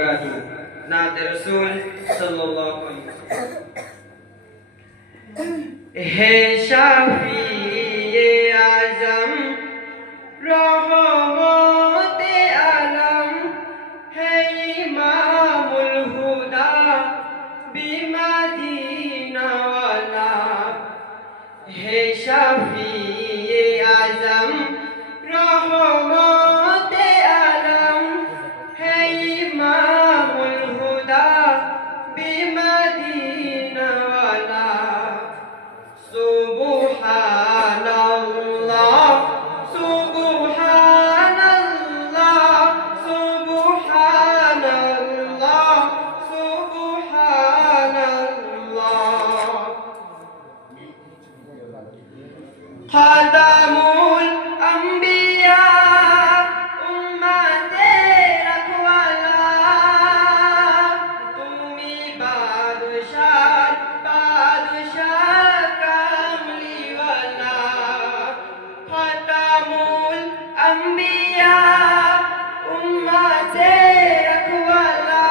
नात रसूल सल्लल्लाहु अलैहि वसल्लम। हे शाफिए आज़म रहमते आलम, है इमामुल हुदा बिमदीना वाला। हे शाफिए आज़म रहमते आलम, है इमामुल हुदा बिमदीना वाला। सुब्हानल्लाह सुब्हानल्लाह सुब्हानल्लाह सुब्हानल्लाह। खातमुल अंबिया उम्मते रखवाला, तुमी बादशाह बादशाह कमली वाला। खातमुल अंबिया उम्मते रखवाला,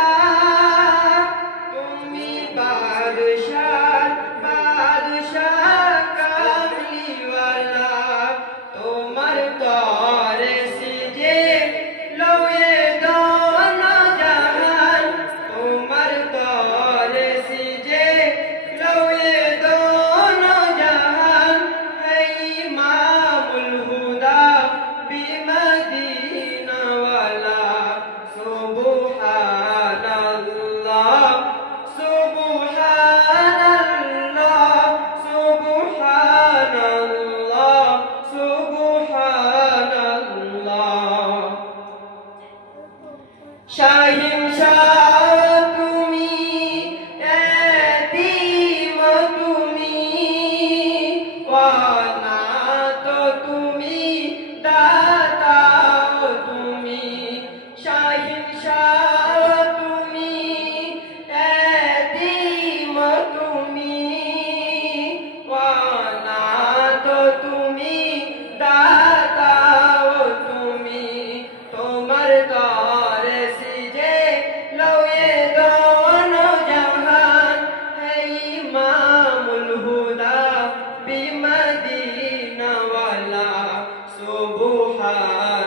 तुमी बादशाह बादशाह कमली वाला। তোমার তরে সিজে লয়ে দোনো জাহান, তোমার তরে সিজে লয়ে দোনো জাহান। হে ইমামুল হুদা বিমদীনা ওয়ালা। সুবহানাল্লাহ সুবহানাল্লাহ সুবহানাল্লাহ সুবহানাল্লাহ। শাহিন শাহ তুমি এতিম তুমি, অনাথ তুমি দাতাও তুমি। শাহিন শাহ তুমি এতিম তুমি, অনাথ তুমি দাতাও তুমি। তোমার তরে সিজে লয়ে দোনো জাহান, হে ইমামুল হুদা বিমদীনা ওয়ালা। সুবহান